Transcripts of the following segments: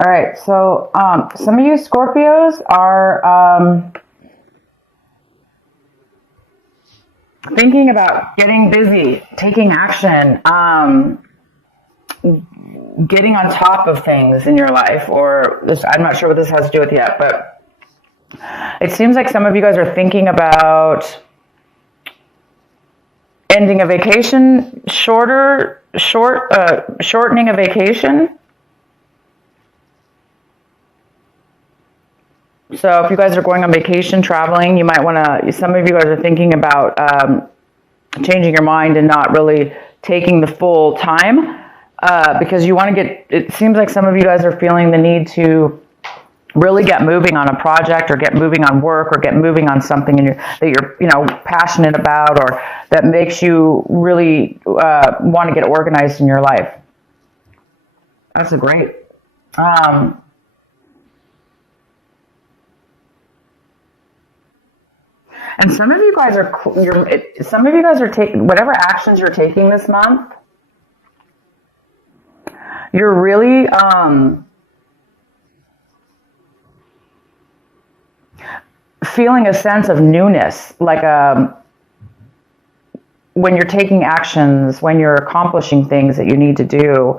All right, so some of you Scorpios are thinking about getting busy, taking action, getting on top of things in your life, or this, I'm not sure what this has to do with yet, but it seems like some of you guys are thinking about ending a vacation, shortening a vacation. So if you guys are going on vacation, traveling, you might want to, some of you guys are thinking about changing your mind and not really taking the full time because you want to get, it seems like some of you guys are feeling the need to really get moving on a project or get moving on work or get moving on something that you're passionate about or that makes you really want to get organized in your life. That's a great. And some of you guys are taking whatever actions you're taking this month. You're really feeling a sense of newness, like when you're taking actions, when you're accomplishing things that you need to do.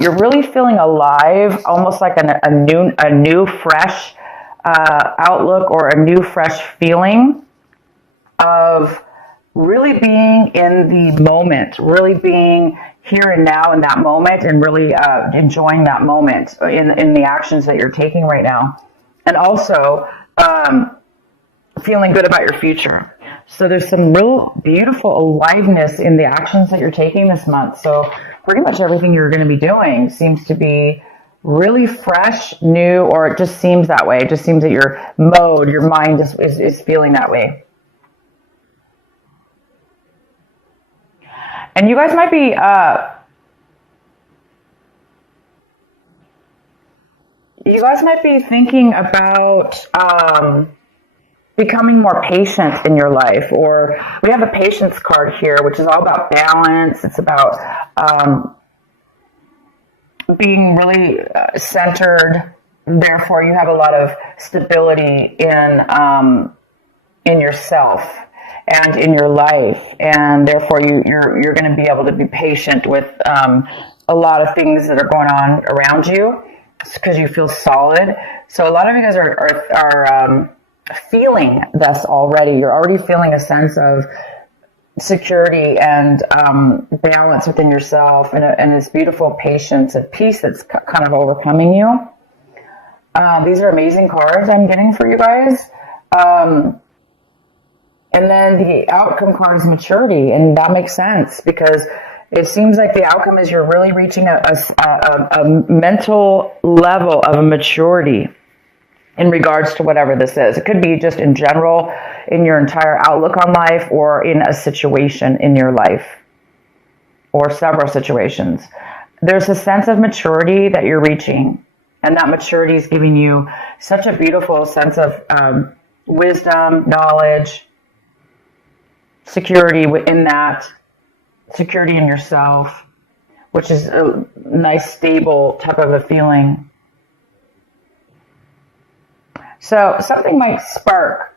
You're really feeling alive, almost like a new fresh outlook or a new fresh feeling of really being in the moment, really being here and now in that moment, and really enjoying that moment in the actions that you're taking right now, and also feeling good about your future. So there's some real beautiful aliveness in the actions that you're taking this month. So pretty much everything you're going to be doing seems to be really fresh, new, or it just seems that way. It just seems that your mind is feeling that way. And you guys might be thinking about becoming more patient in your life. Or we have the patience card here, which is all about balance. It's about being really centered. Therefore, you have a lot of stability in yourself and in your life, and therefore you're going to be able to be patient with a lot of things that are going on around you because you feel solid. So a lot of you guys are feeling this already. You're already feeling a sense of security and balance within yourself, and this beautiful patience and peace that's kind of overcoming you. These are amazing cards I'm getting for you guys. And then the outcome card is maturity, and that makes sense because it seems like the outcome is you're really reaching a mental level of a maturity in regards to whatever this is. It could be just in general, in your entire outlook on life, or in a situation in your life, or several situations. There's a sense of maturity that you're reaching, and that maturity is giving you such a beautiful sense of wisdom, knowledge, security within that, security in yourself, which is a nice, stable type of a feeling. So something might spark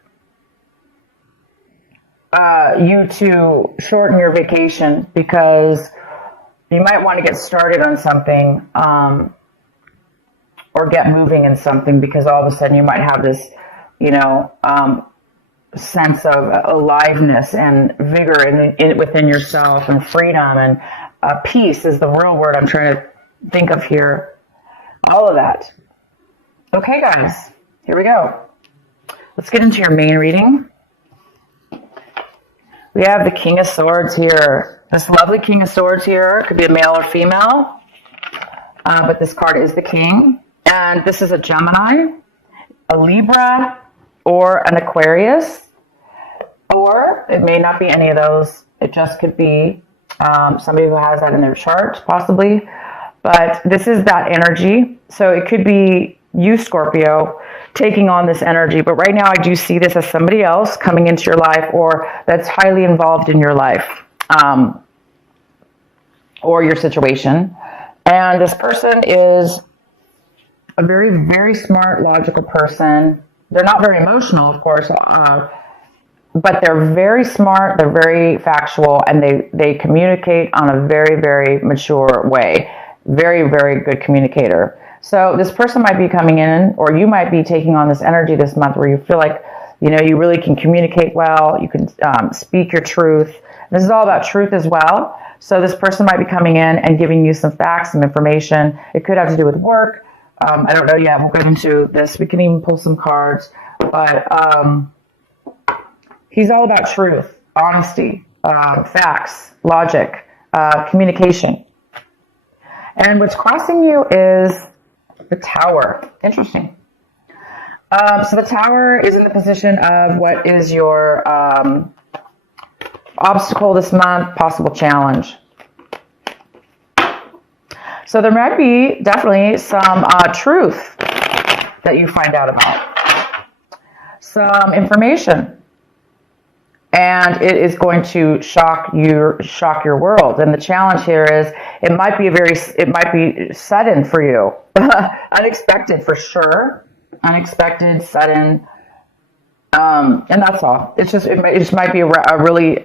you to shorten your vacation because you might want to get started on something or get moving in something because all of a sudden you might have this, sense of aliveness and vigor within yourself, and freedom, and peace is the real word I'm trying to think of here. All of that. Okay, guys, here we go. Let's get into your main reading. We have the King of Swords here. This lovely King of Swords here. It could be a male or female, but this card is the King. And this is a Gemini, a Libra, or an Aquarius. Or it may not be any of those. It just could be somebody who has that in their chart, possibly. But this is that energy. So it could be you, Scorpio, taking on this energy. But right now I do see this as somebody else coming into your life, or that's highly involved in your life or your situation. And this person is a very, very smart, logical person. They're not very emotional, of course, but they're very smart, they're very factual, and they communicate on a very, very mature way. Very, very good communicator. So this person might be coming in, or you might be taking on this energy this month where you feel like, you really can communicate well, you can speak your truth. This is all about truth as well. So this person might be coming in and giving you some facts, some information. It could have to do with work. I don't know yet. We'll get into this. We can even pull some cards. But he's all about truth, honesty, facts, logic, communication. And what's crossing you is the Tower. Interesting. So the Tower is in the position of what is your obstacle this month, possible challenge. So there might be definitely some truth that you find out about, some information, and it is going to shock your world. And the challenge here is it might be sudden for you, unexpected for sure, unexpected, sudden. And that's all. It just might be a really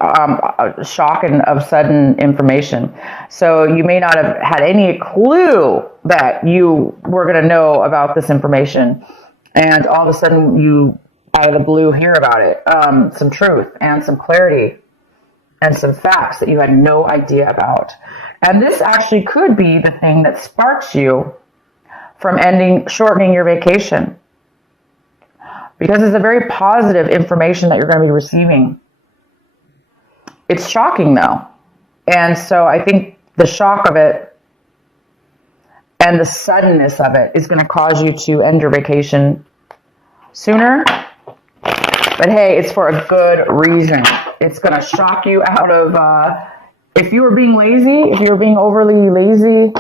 shock of sudden information. So you may not have had any clue that you were going to know about this information, and all of a sudden you, out of the blue, hear about it. Some truth and some clarity and some facts that you had no idea about. And this actually could be the thing that sparks you from shortening your vacation. Because it's a very positive information that you're going to be receiving. It's shocking though. And so I think the shock of it and the suddenness of it is going to cause you to end your vacation sooner. But hey, it's for a good reason. It's going to shock you out of, if you were being lazy, if you were being overly lazy,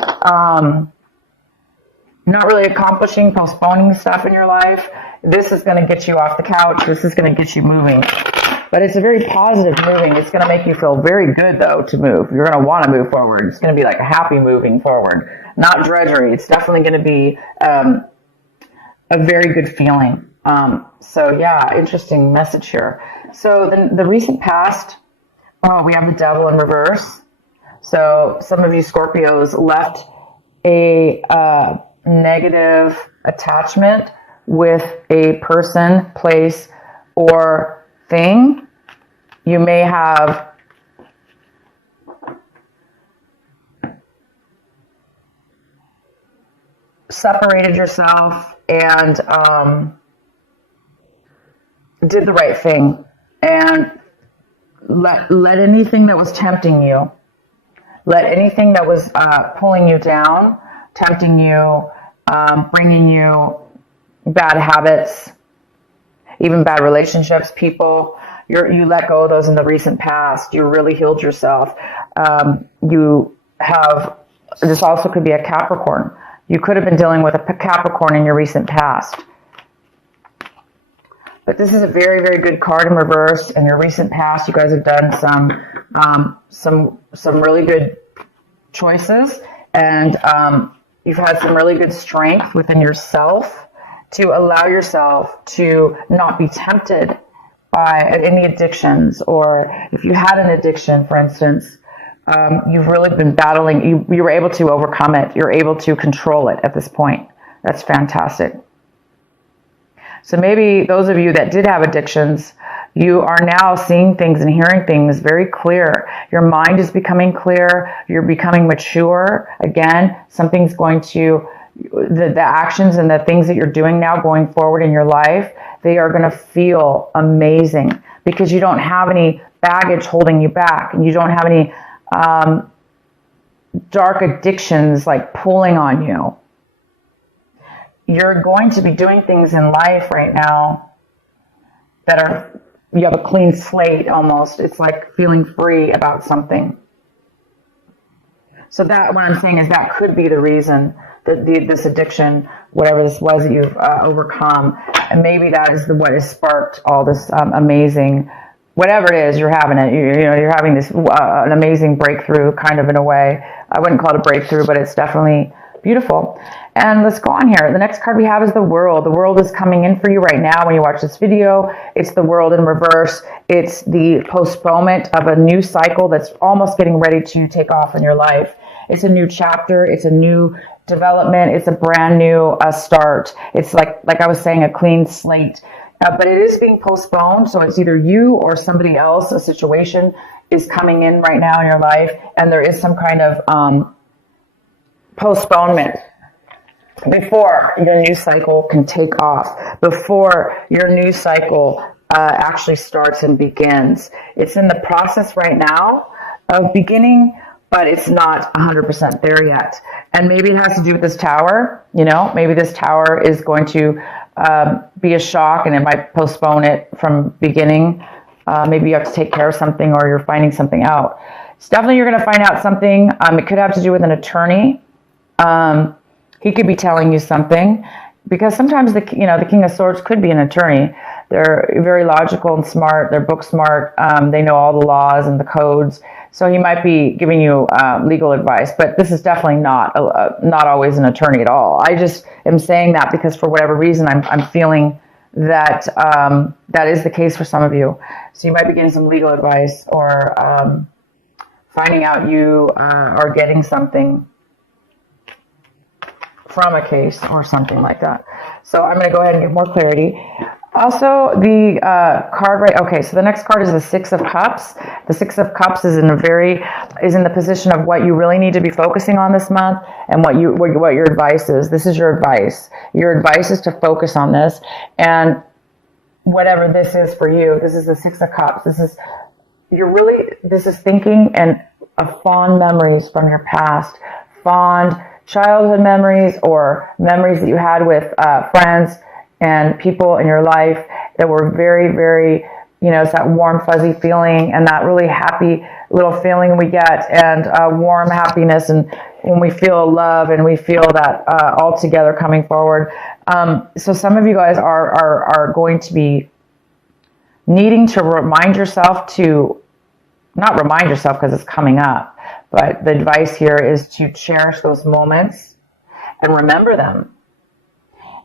not really accomplishing, postponing stuff in your life, this is going to get you off the couch. This is going to get you moving. But it's a very positive moving. It's going to make you feel very good, though, to move. You're going to want to move forward. It's going to be like a happy moving forward, not drudgery. It's definitely going to be a very good feeling. So, yeah, interesting message here. So the recent past, we have the Devil in reverse. So some of you Scorpios left a negative attachment with a person, place, or thing. You may have separated yourself and did the right thing and let anything that was tempting you, let anything that was pulling you down, tempting you, bringing you bad habits, even bad relationships, people, you let go of those in the recent past. You really healed yourself. You have, this also could be a Capricorn. You could have been dealing with a Capricorn in your recent past. But this is a very, very good card in reverse. In your recent past, you guys have done some really good choices, and you've had some really good strength within yourself to allow yourself to not be tempted by any addictions, or if you had an addiction, for instance, you've really been battling, you were able to overcome it. You're able to control it at this point. That's fantastic. So maybe those of you that did have addictions, you are now seeing things and hearing things very clear. Your mind is becoming clear. You're becoming mature. Again, something's going to, the actions and the things that you're doing now going forward in your life, they are going to feel amazing because you don't have any baggage holding you back, and you don't have any dark addictions like pulling on you. You're going to be doing things in life right now that are, you have a clean slate almost. It's like feeling free about something. So that, what I'm saying is that could be the reason that this addiction, whatever this was that you've overcome, and maybe that is what has sparked all this amazing, whatever it is, you're having it. You're having this an amazing breakthrough, kind of, in a way. I wouldn't call it a breakthrough, but it's definitely Beautiful. And let's go on here. The next card we have is the World. The World is coming in for you right now when you watch this video. It's the World in reverse. It's the postponement of a new cycle that's almost getting ready to take off in your life. It's a new chapter. It's a new development. It's a brand new start. It's like I was saying, a clean slate. But it is being postponed. So it's either you or somebody else. A situation is coming in right now in your life. And there is some kind of postponement before your new cycle can take off, before your new cycle actually starts and begins. It's in the process right now of beginning, but it's not 100% there yet. And maybe it has to do with this tower. You know, maybe this tower is going to be a shock, and it might postpone it from beginning. Maybe you have to take care of something, or you're finding something out. It's definitely you're going to find out something. It could have to do with an attorney. He could be telling you something, because sometimes the King of Swords could be an attorney. They're very logical and smart. They're book smart. They know all the laws and the codes. So he might be giving you legal advice, but this is definitely not always an attorney at all. I just am saying that because for whatever reason, I'm feeling that that is the case for some of you. So you might be getting some legal advice, or finding out you are getting something from a case or something like that. So I'm going to go ahead and get more clarity. Also, the card, right? Okay, so the next card is the Six of Cups. The Six of Cups is in the position of what you really need to be focusing on this month, and what your advice is. This is your advice. Your advice is to focus on this, and whatever this is for you. This is the Six of Cups. This is thinking and fond memories from your past, fond childhood memories, or memories that you had with friends and people in your life that were very, very, it's that warm, fuzzy feeling, and that really happy little feeling we get, and warm happiness, and when we feel love and we feel that all together coming forward. So some of you guys are going to be needing to remind yourself to, not remind yourself because it's coming up, but the advice here is to cherish those moments and remember them.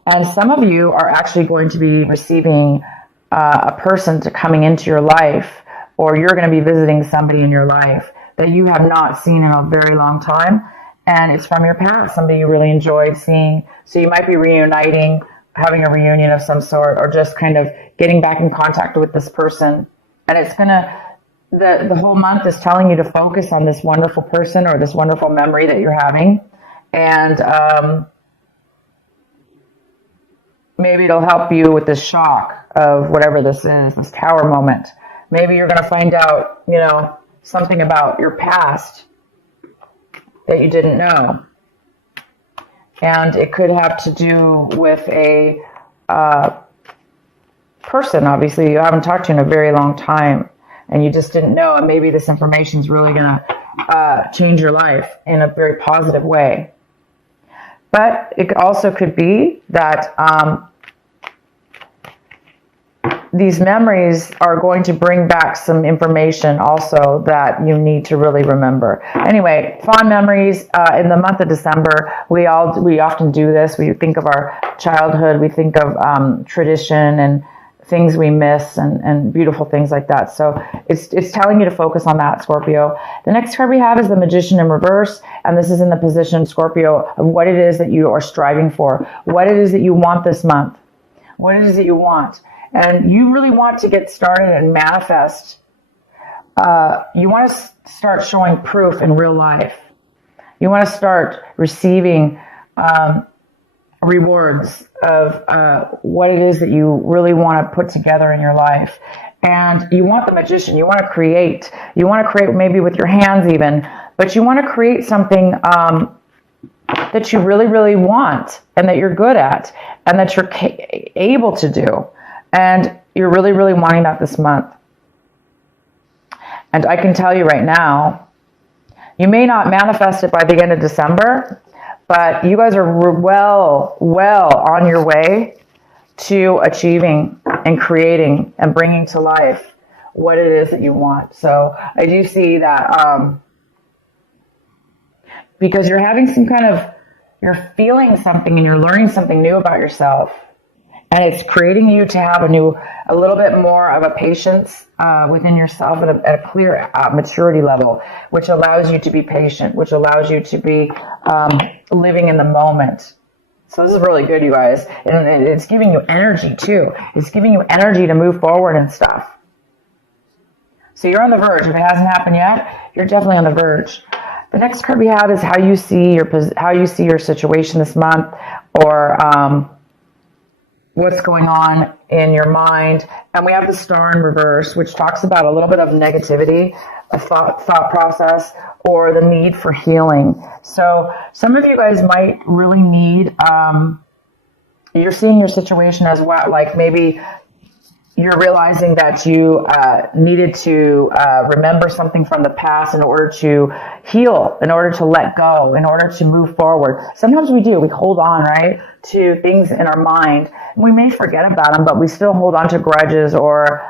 And some of you are actually going to be receiving a person coming into your life, or you're going to be visiting somebody in your life that you have not seen in a very long time, and it's from your past, somebody you really enjoyed seeing. So you might be reuniting, having a reunion of some sort, or just kind of getting back in contact with this person. And it's going to, the whole month is telling you to focus on this wonderful person or this wonderful memory that you're having. And maybe it'll help you with this shock of whatever this is, this tower moment. Maybe you're going to find out, something about your past that you didn't know. And it could have to do with a person, obviously, you haven't talked to in a very long time, and you just didn't know, and maybe this information is really going to change your life in a very positive way. But it also could be that these memories are going to bring back some information also that you need to really remember. Anyway, fond memories in the month of December. We often do this. We think of our childhood. We think of tradition and things we miss, and beautiful things like that. So it's telling you to focus on that, Scorpio. The next card we have is the Magician in reverse, and this is in the position, Scorpio, of what it is that you are striving for, what it is that you want this month, what it is that you want. And you really want to get started and manifest. You want to start showing proof in real life. You want to start receiving rewards of what it is that you really want to put together in your life. And you want the Magician. You want to create. You want to create maybe with your hands even. But you want to create something that you really, really want, and that you're good at, and that you're able to do. And you're really, really wanting that this month. And I can tell you right now, you may not manifest it by the end of December, but you guys are well on your way to achieving and creating and bringing to life what it is that you want. So I do see that because you're having some kind of, you're feeling something and you're learning something new about yourself. And it's creating you to have a little bit more of a patience within yourself at a clear maturity level, which allows you to be patient, which allows you to be living in the moment. So this is really good, you guys. And it's giving you energy, too. It's giving you energy to move forward and stuff. So you're on the verge. If it hasn't happened yet, you're definitely on the verge. The next card we have is how you see your situation this month, or what's going on in your mind. And we have the Star in reverse, which talks about a little bit of negativity, a thought process, or the need for healing. So some of you guys might really need, you're seeing your situation as well, like maybe you're realizing that you needed to remember something from the past in order to heal, in order to let go, in order to move forward. Sometimes we do. We hold on, right, to things in our mind. We may forget about them, but we still hold on to grudges or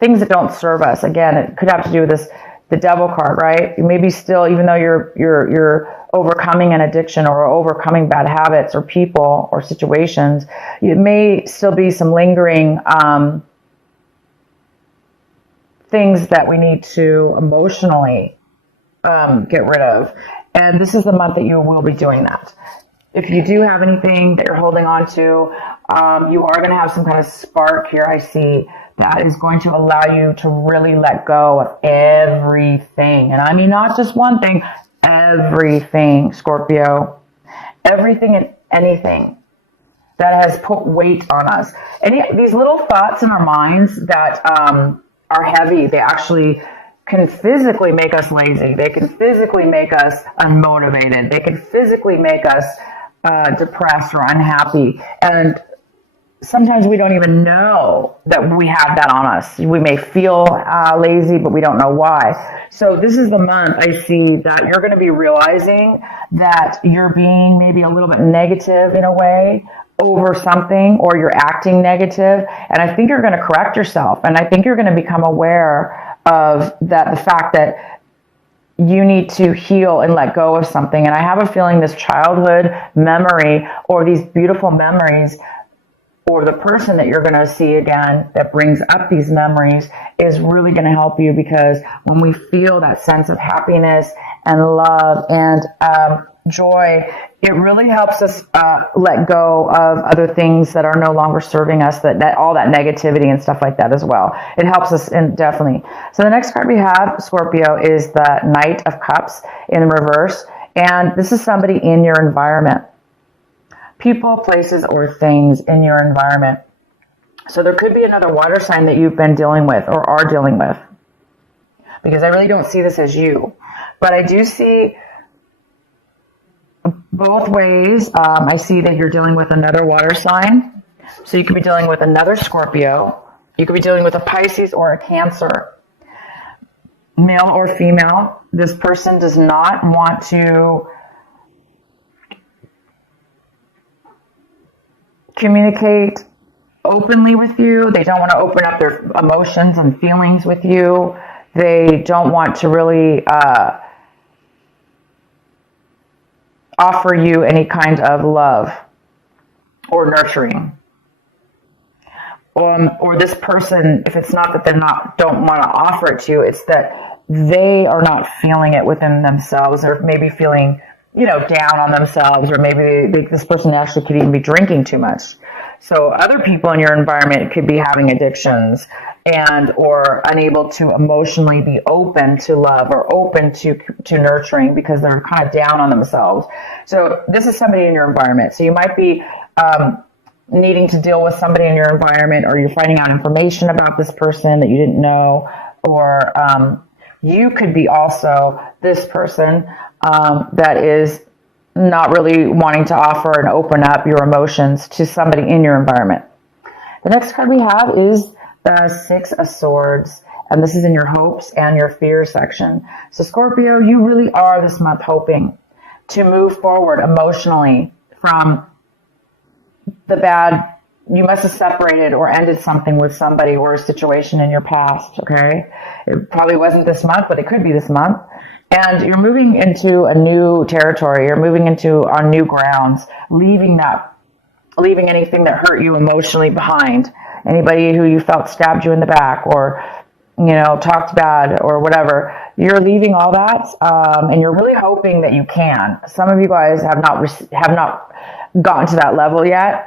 things that don't serve us. Again, it could have to do with the devil card, right? You may be still, even though you're overcoming an addiction or overcoming bad habits or people or situations, it may still be some lingering things that we need to emotionally get rid of. And this is the month that you will be doing that. If you do have anything that you're holding on to, you are going to have some kind of spark here, I see, that is going to allow you to really let go of everything. And I mean, not just one thing, everything, Scorpio. Everything and anything that has put weight on us. These little thoughts in our minds that are heavy, they actually can physically make us lazy. They can physically make us unmotivated. They can physically make us depressed or unhappy. And sometimes we don't even know that we have that on us. We may feel lazy, but we don't know why. So this is the month I see that you're going to be realizing that you're being maybe a little bit negative in a way over something, or you're acting negative. And I think you're going to correct yourself. And I think you're going to become aware of that, the fact that you need to heal and let go of something. And I have a feeling this childhood memory, or these beautiful memories, or the person that you're going to see again that brings up these memories, is really going to help you, because when we feel that sense of happiness and love and joy, it really helps us let go of other things that are no longer serving us, that all that negativity and stuff like that as well. It helps us definitely. So the next card we have, Scorpio, is the Knight of Cups in reverse. And this is somebody in your environment. People, places, or things in your environment. So there could be another water sign that you've been dealing with or are dealing with, because I really don't see this as you. But I do see both ways. I see that you're dealing with another water sign. So you could be dealing with another Scorpio. You could be dealing with a Pisces or a Cancer. Male or female. This person does not want to communicate openly with you. They don't want to open up their emotions and feelings with you. They don't want to really offer you any kind of love or nurturing. Or this person, if it's not that don't want to offer it to you, it's that they are not feeling it within themselves, or maybe feeling, down on themselves, or maybe this person actually could even be drinking too much. So other people in your environment could be having addictions or unable to emotionally be open to love or open to nurturing, because they're kind of down on themselves. So this is somebody in your environment. So you might be needing to deal with somebody in your environment, or you're finding out information about this person that you didn't know, or you could be also this person that is not really wanting to offer and open up your emotions to somebody in your environment. The next card we have is the Six of Swords, and this is in your hopes and your fears section. So Scorpio, you really are this month hoping to move forward emotionally from the bad you must have separated or ended something with somebody or a situation in your past, okay? It probably wasn't this month, but it could be this month. And you're moving into a new territory. You're moving into on new grounds, leaving anything that hurt you emotionally behind. Anybody who you felt stabbed you in the back or, talked bad or whatever. You're leaving all that, and you're really hoping that you can. Some of you guys have not gotten to that level yet,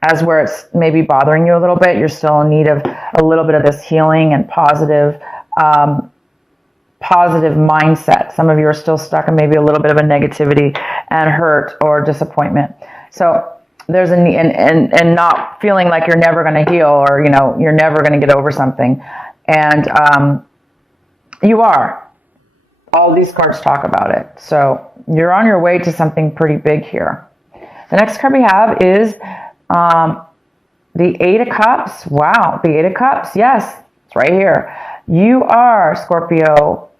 as where it's maybe bothering you a little bit. You're still in need of a little bit of this healing and positive mindset. Some of you are still stuck in maybe a little bit of a negativity and hurt or disappointment. So there's and not feeling like you're never going to heal or, you're never going to get over something. And you are. All these cards talk about it. So you're on your way to something pretty big here. The next card we have is the Eight of Cups. Wow, the Eight of Cups. Yes, it's right here. You are, Scorpio,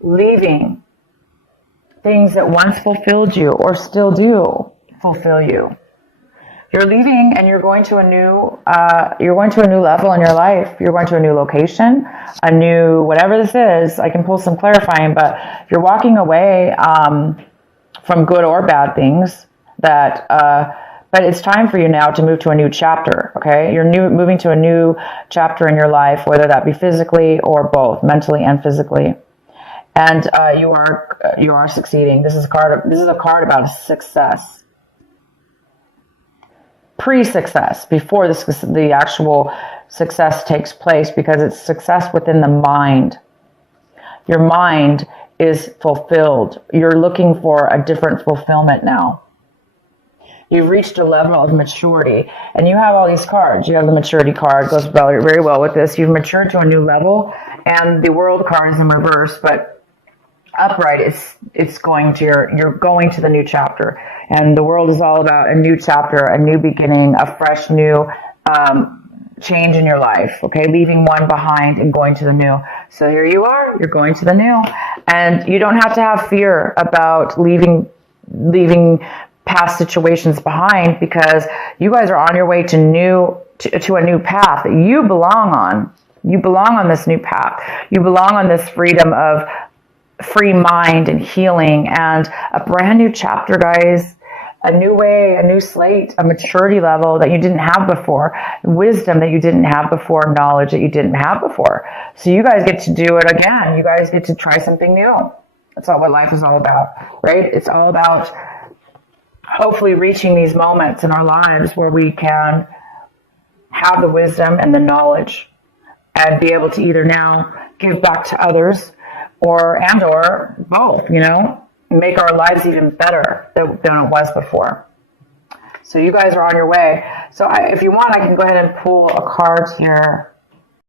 leaving things that once fulfilled you or still do fulfill you. You're leaving and you're going to a new level in your life. You're going to a new location, a new, whatever this is. I can pull some clarifying, but you're walking away from good or bad things but it's time for you now to move to a new chapter, okay? You're moving to a new chapter in your life, whether that be physically or both, mentally and physically. And you are succeeding. This is a card about success. Pre-success, before the actual success takes place, because it's success within the mind. Your mind is fulfilled. You're looking for a different fulfillment now. You've reached a level of maturity, and you have all these cards. You have the maturity card, goes very, very well with this. You've matured to a new level, and the world card is in reverse, but upright, you're going to the new chapter. And the world is all about a new chapter, a new beginning, a fresh new change in your life, okay? Leaving one behind and going to the new. So here you are, you're going to the new. And you don't have to have fear about leaving past situations behind, because you guys are on your way to a new path that you belong on. You belong on this new path. You belong on this freedom of free mind and healing and a brand new chapter, guys. A new way, a new slate, a maturity level that you didn't have before, wisdom that you didn't have before, knowledge that you didn't have before. So you guys get to do it again. You guys get to try something new. That's all what life is all about, right? It's all about hopefully reaching these moments in our lives where we can have the wisdom and the knowledge and be able to either now give back to others or both, make our lives even better than it was before. So you guys are on your way. So if you want, I can go ahead and pull a card here